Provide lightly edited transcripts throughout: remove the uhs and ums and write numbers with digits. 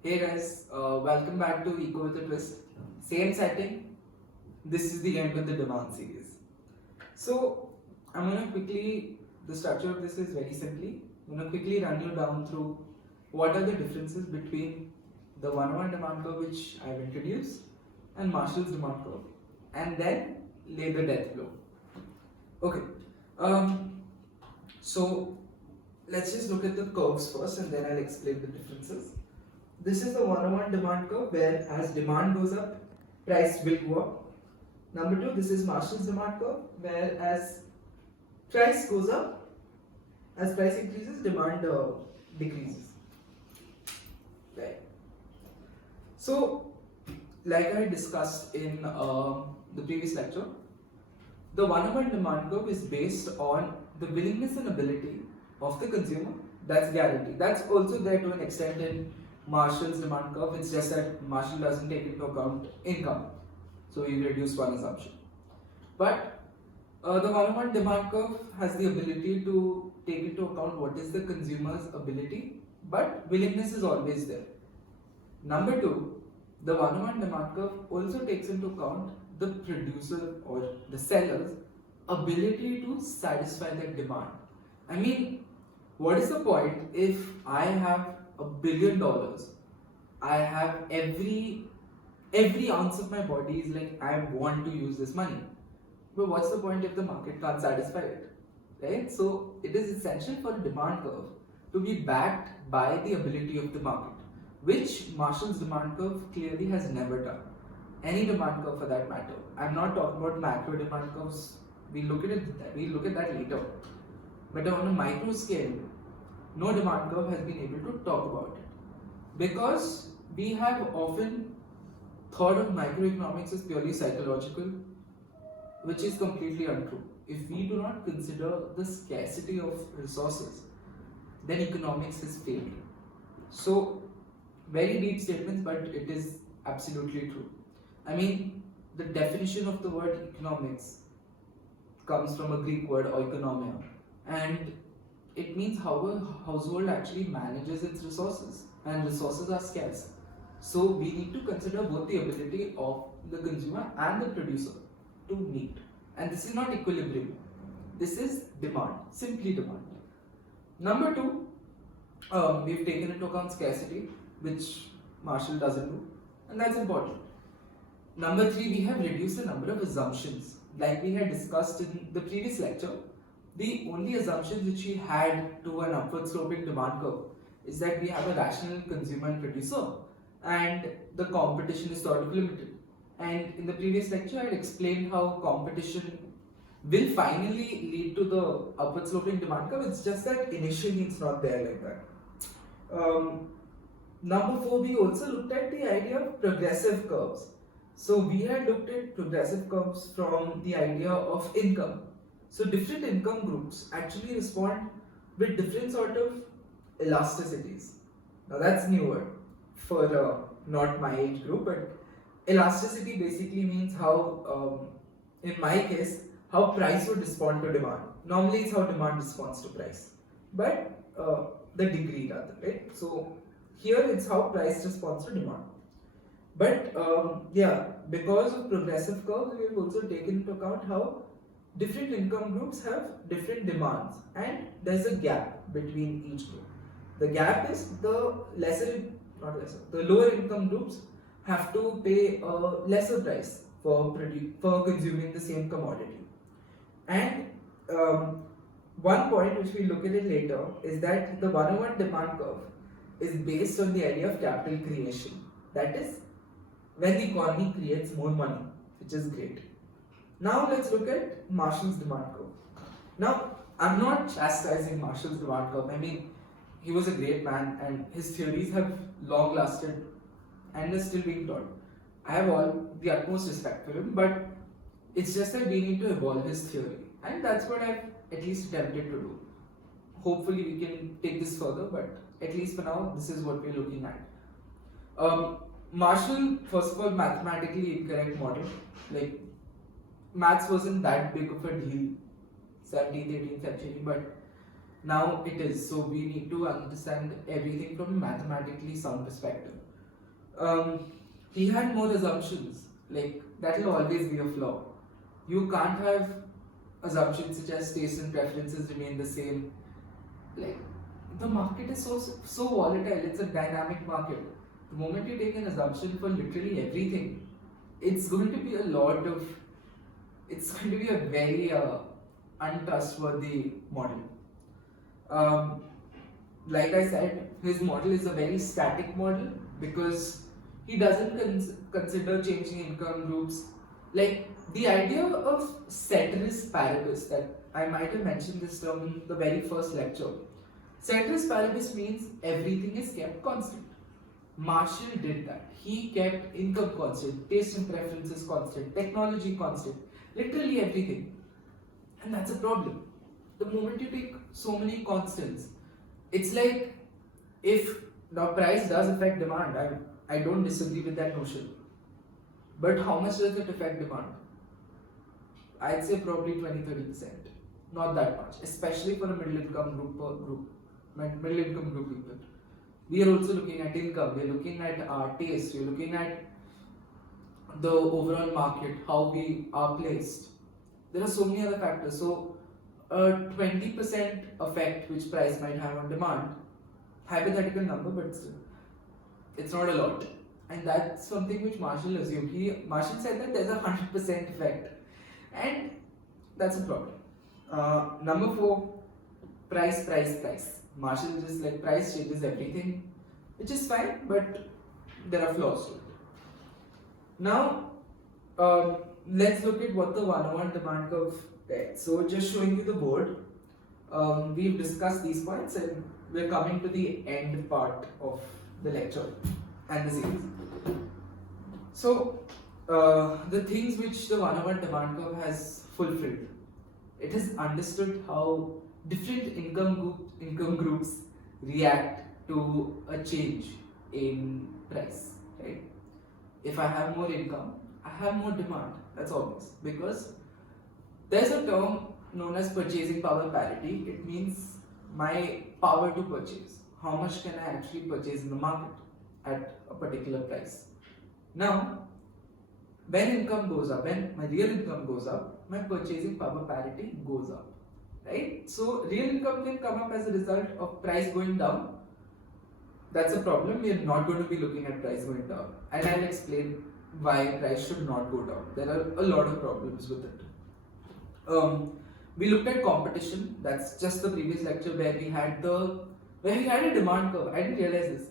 Hey guys, welcome back to Eco with a Twist. Same setting. This is the end of the demand series. So I'm gonna quickly. The structure of this is very simply. I'm gonna quickly run you down through what are the differences between the 101 demand curve which I've introduced and Marshall's demand curve, and then lay the death blow. Okay. Um. So let's just look at the curves first, and then I'll explain the differences. This is the 101 demand curve where as demand goes up, price will go up. Number two, this is Marshall's demand curve where as price goes up, as price increases, demand decreases. Right. So, like I discussed in the previous lecture, the 101 demand curve is based on the willingness and ability of the consumer. That's guaranteed. That's also there to an extent in Marshall's demand curve. It's just that Marshall doesn't take into account income. So we reduce one assumption. But the 101 demand curve has the ability to take into account what is the consumer's ability, but willingness is always there. Number two, the 101 demand curve also takes into account the producer or the seller's ability to satisfy that demand. I mean, what is the point if I have $1 billion? I have every ounce of my body is like I want to use this money. But what's the point if the market can't satisfy it? Right? So it is essential for a demand curve to be backed by the ability of the market, which Marshall's demand curve clearly has never done. Any demand curve for that matter. I'm not talking about macro demand curves. We look at it. We look at that later. But on a micro scale, no demand curve has been able to talk about it because we have often thought of microeconomics as purely psychological, which is completely untrue. If we do not consider the scarcity of resources, then economics has failed. So, very deep statements, but it is absolutely true. I mean, the definition of the word economics comes from a Greek word oikonomia, and it means how a household actually manages its resources, and resources are scarce. So we need to consider both the ability of the consumer and the producer to meet. And this is not equilibrium. This is demand, simply demand. Number two, we've taken into account scarcity, which Marshall doesn't do, and that's important. Number three, we have reduced the number of assumptions. Like we had discussed in the previous lecture, the only assumptions which we had to an upward sloping demand curve is that we have a rational consumer and producer, and the competition is sort of limited. And in the previous lecture, I had explained how competition will finally lead to the upward sloping demand curve. It's just that initially it's not there like that. Number four, we also looked at the idea of progressive curves. So we had looked at progressive curves from the idea of income. So different income groups actually respond with different sort of elasticities. Now that's newer for not my age group, but elasticity basically means how, in my case, how price would respond to demand. Normally, it's how demand responds to price, but the degree rather, right? So here it's how price responds to demand. But yeah, because of progressive curves, we have also taken into account how different income groups have different demands, and there's a gap between each group. The gap is the lower income groups have to pay a lesser price for consuming the same commodity. And one point which we look at it later is that the 101 demand curve is based on the idea of capital creation. That is, when the economy creates more money, which is great. Now let's look at Marshall's demand curve. Now, I'm not chastising Marshall's demand curve. I mean, he was a great man and his theories have long lasted and are still being taught. I have all the utmost respect for him, but it's just that we need to evolve his theory. And that's what I've at least attempted to do. Hopefully, we can take this further, but at least for now, this is what we're looking at. Marshall, first of all, mathematically incorrect model. Like, maths wasn't that big of a deal 17th, 18th century, but now it is. So we need to understand everything from a mathematically sound perspective. um, he had more assumptions. Like that will always be a flaw. You can't have assumptions such as taste and preferences remain the same. Like the market is so volatile. It's a dynamic market. The moment you take an assumption for literally everything, it's going to be a lot of. It's going to be a very untrustworthy model. Um, like I said, his model is a very static model because he doesn't consider changing income groups. Like the idea of ceteris paribus, that I might have mentioned this term in the very first lecture. Ceteris paribus means everything is kept constant. Marshall did that. He kept income constant, taste and preferences constant, technology constant, literally everything. And that's a problem. The moment you take so many constants, it's like if now price does affect demand, I don't disagree with that notion. But how much does it affect demand? I'd say probably 20-30%. Not that much, especially for a middle income middle income group people. We are also looking at income, we are looking at our taste, we are looking at the overall market, how we are placed. There are so many other factors. So a 20% effect which price might have on demand, hypothetical number, but still, it's not a lot. And that's something which Marshall assumed. Marshall said that there's a 100% effect, and that's a problem. Number 4, price. Marshall is just like price changes everything, which is fine, but there are flaws to it. Now, let's look at what the 101 demand curve did. So, just showing you the board, we've discussed these points and we're coming to the end part of the lecture and the series. So, the things which the 101 demand curve has fulfilled, it has understood how different income groups react to a change in price, right? If I have more income, I have more demand. That's obvious because there's a term known as purchasing power parity. It means my power to purchase. How much can I actually purchase in the market at a particular price? Now, when income goes up, when my real income goes up, my purchasing power parity goes up, right? So, real income can come up as a result of price going down. That's a problem. We are not going to be looking at price going down, and I'll explain why price should not go down. There are a lot of problems with it. We looked at competition. That's just the previous lecture where we had a demand curve. I didn't realize this.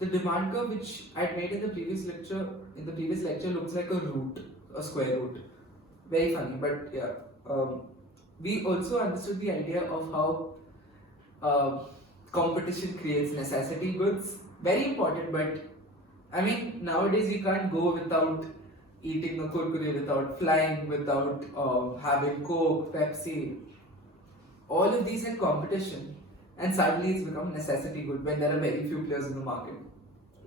The demand curve which I made in the previous lecture looks like a square root. Very funny, but yeah. We also understood the idea of how competition creates necessity goods. Very important, but I mean nowadays we can't go without eating a kurkure, without flying, without having Coke, Pepsi. All of these are competition, and suddenly it's become necessity good when there are very few players in the market.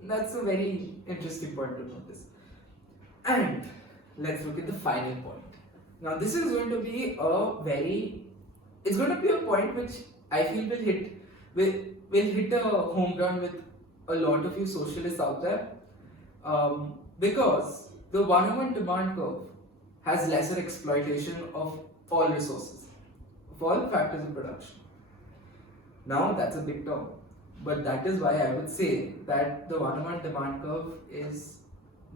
That's a very interesting point to notice. And let's look at the final point. Now this is going to be it's going to be a point which I feel will hit a home run with a lot of you socialists out there, because the 101 demand curve has lesser exploitation of all resources, of all factors of production. Now that's a big term, but that is why I would say that the 101 demand curve is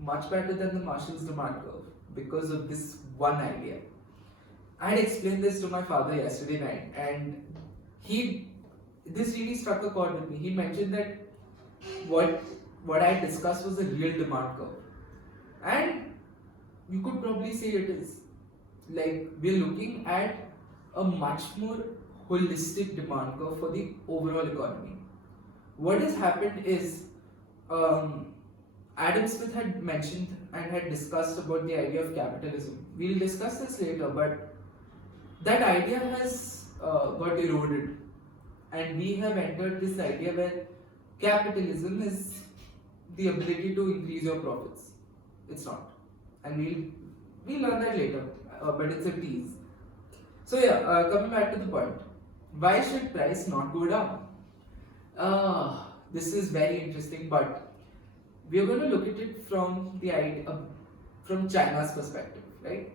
much better than the Marshall's demand curve because of this one idea. I had explained this to my father yesterday night, and this really struck a chord with me. He mentioned that what I discussed was a real demand curve, and you could probably say it is. Like we're looking at a much more holistic demand curve for the overall economy. What has happened is Adam Smith had mentioned and had discussed about the idea of capitalism. We'll discuss this later, but that idea has got eroded, and we have entered this idea where capitalism is the ability to increase your profits. It's not, and we'll learn that later, but it's a tease. So yeah, coming back to the point, why should price not go down? This is very interesting, but we are going to look at it from the idea, from China's perspective, right?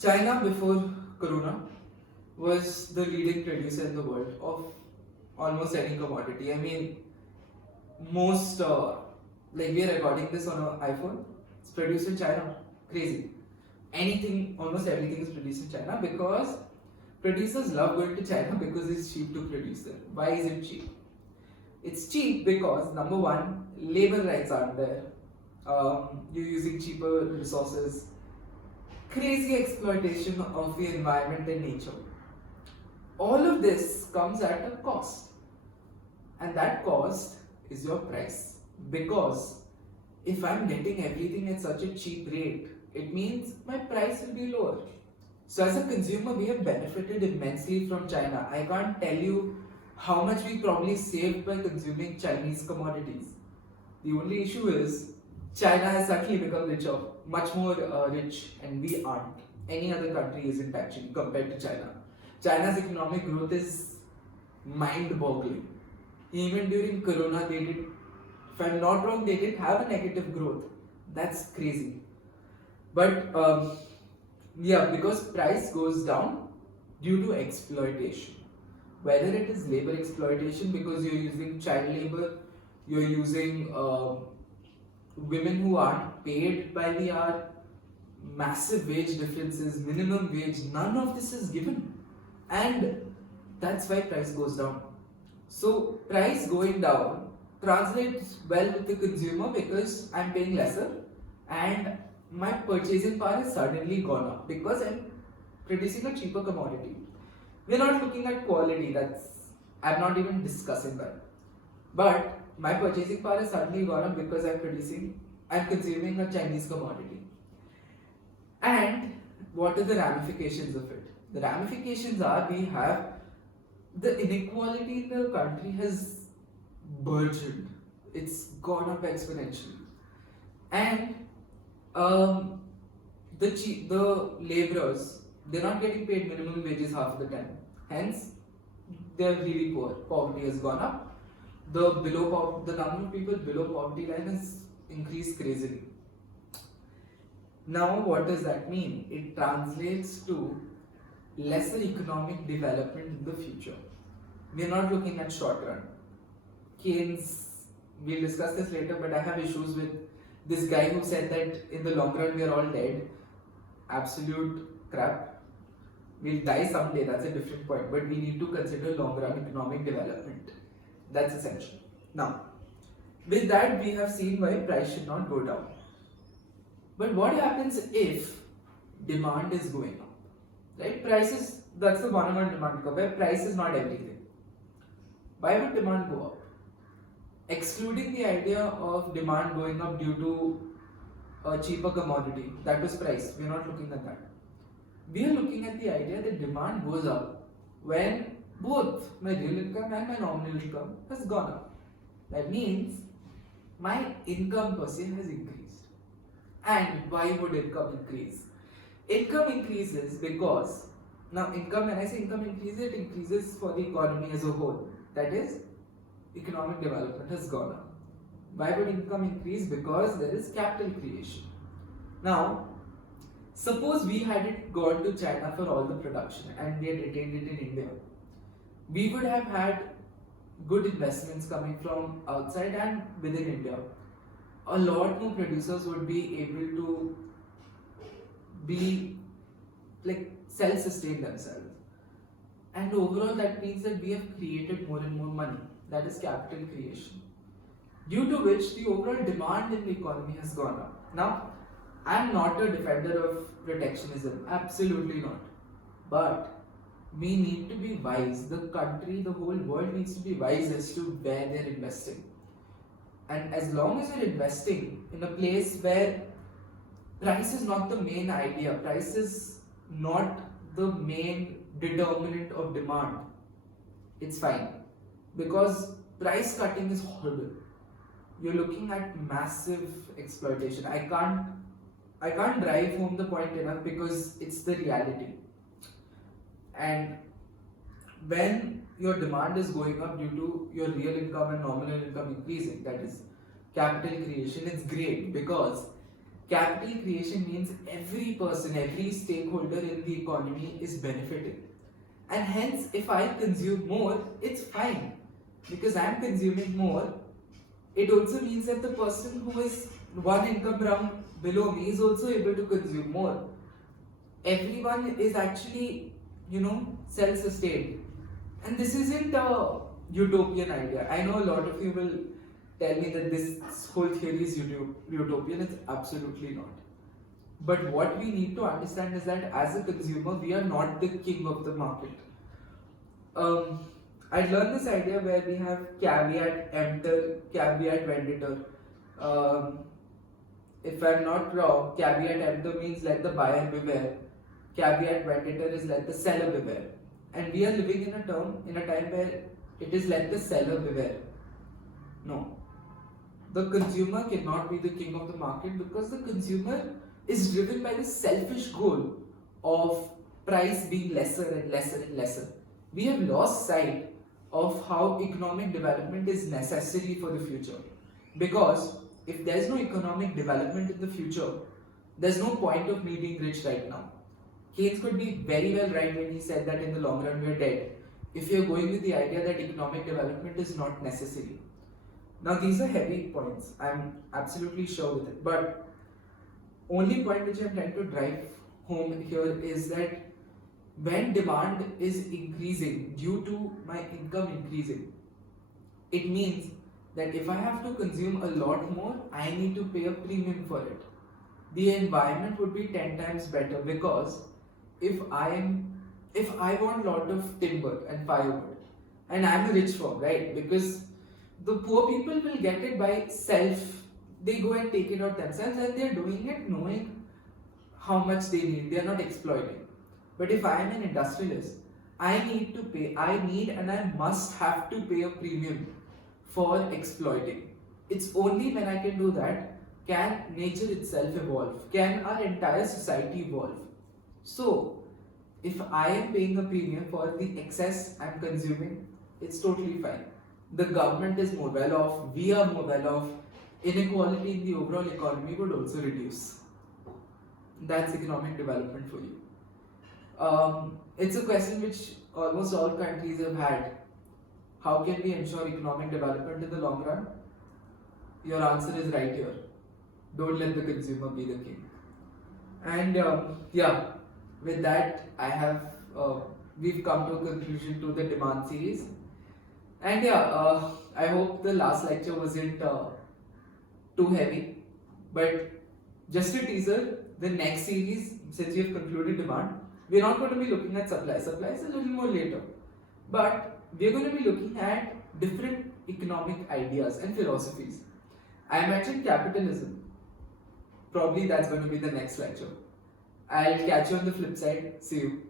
China before Corona was the leading producer in the world of almost any commodity. I mean, most like we are recording this on an iPhone, it's produced in China. Crazy. Anything, almost everything is produced in China because producers love going to China because it's cheap to produce there. Why is it cheap? It's cheap because number one, labor rights aren't there. You're using cheaper resources. Crazy exploitation of the environment and nature. All of this comes at a cost, and that cost is your price. Because if I'm getting everything at such a cheap rate, it means my price will be lower. So, as a consumer, we have benefited immensely from China. I can't tell you how much we probably saved by consuming Chinese commodities. The only issue is China has suddenly become richer, much more rich, and we aren't. Any other country isn't actually compared to China. China's economic growth is mind boggling. Even during Corona, they did, if I'm not wrong, they did have a negative growth. That's crazy. But yeah, because price goes down due to exploitation. Whether it is labor exploitation because you're using child labor, you're using women who aren't paid by the hour, massive wage differences, minimum wage, none of this is given. And that's why price goes down. So price going down translates well with the consumer because I'm paying lesser and my purchasing power has suddenly gone up because I'm producing a cheaper commodity. We're not looking at quality, I'm not even discussing that. But my purchasing power has suddenly gone up because I'm consuming a Chinese commodity. And what are the ramifications of it? The ramifications are we have the inequality in the country has burgeoned. It's gone up exponentially. And the laborers, they're not getting paid minimum wages half the time. Hence, they're really poor. Poverty has gone up. The number of people below poverty line has increased crazily. Now, what does that mean? It translates to lesser economic development in the future. We are not looking at short run. Keynes, we'll discuss this later, but I have issues with this guy who said that in the long run we are all dead. Absolute crap. We'll die someday, that's a different point, but we need to consider long run economic development. That's essential. Now, with that, we have seen why price should not go down. But what happens if demand is going up? Right? Prices, that's the one-on-one demand curve, where price is not everything. Why would demand go up? Excluding the idea of demand going up due to a cheaper commodity, that was price. We are not looking at that. We are looking at the idea that demand goes up when both my real income and my nominal income has gone up. That means my income per se has increased. And why would income increase? Income increases because, now income, when I say income increases, it increases for the economy as a whole. That is, economic development has gone up. Why would income increase? Because there is capital creation. Now, suppose we had gone to China for all the production and we had retained it in India. We would have had good investments coming from outside and within India. A lot more producers would be able to be like self-sustain themselves. And overall that means that we have created more and more money. That is capital creation. Due to which the overall demand in the economy has gone up. Now, I am not a defender of protectionism, absolutely not. But we need to be wise. The country, the whole world needs to be wise as to where they're investing. And as long as you're investing in a place where price is not the main idea, price is not the main determinant of demand, it's fine. Because price cutting is horrible. You're looking at massive exploitation. I can't drive home the point enough because it's the reality. And when your demand is going up due to your real income and nominal income increasing, that is capital creation, it's great because capital creation means every person, every stakeholder in the economy is benefiting. And hence, if I consume more, it's fine. Because I'm consuming more, it also means that the person who is one income round below me is also able to consume more. Everyone is actually, self-sustained. And this isn't a utopian idea. I know a lot of you will tell me that this whole theory is utopian. It's absolutely not. But what we need to understand is that as a consumer, we are not the king of the market. I learned this idea where we have caveat emptor, caveat venditor. Um, if I'm not wrong, caveat emptor means let the buyer beware. Caveat venditor is let the seller beware. And we are living in a time where it is let the seller beware. No. The consumer cannot be the king of the market because the consumer is driven by the selfish goal of price being lesser and lesser and lesser. We have lost sight of how economic development is necessary for the future. Because if there's no economic development in the future, there's no point of me being rich right now. Keynes could be very well right when he said that in the long run we are dead. If you're going with the idea that economic development is not necessary. Now these are heavy points, I'm absolutely sure with it. But only point which I'm trying to drive home here is that when demand is increasing due to my income increasing, it means that if I have to consume a lot more, I need to pay a premium for it. The environment would be 10 times better because if I want a lot of timber and firewood, and I'm a rich firm, right? Because the poor people will get it by self. They go and take it out themselves, and they're doing it knowing how much they need. They're not exploiting. But if I am an industrialist, I need to pay. I need and I must have to pay a premium for exploiting. It's only when I can do that can nature itself evolve. Can our entire society evolve? So, if I am paying a premium for the excess I'm consuming, it's totally fine. The government is more well off, we are more well off, inequality in the overall economy would also reduce. That's economic development for you. It's a question which almost all countries have had. How can we ensure economic development in the long run? Your answer is right here. Don't let the consumer be the king. And with that, we've come to a conclusion to the demand series. And I hope the last lecture wasn't too heavy. But just a teaser, the next series, since we have concluded demand, we're not going to be looking at supply. Supply is a little more later. But we're going to be looking at different economic ideas and philosophies. I mentioned capitalism. Probably that's going to be the next lecture. I'll catch you on the flip side. See you.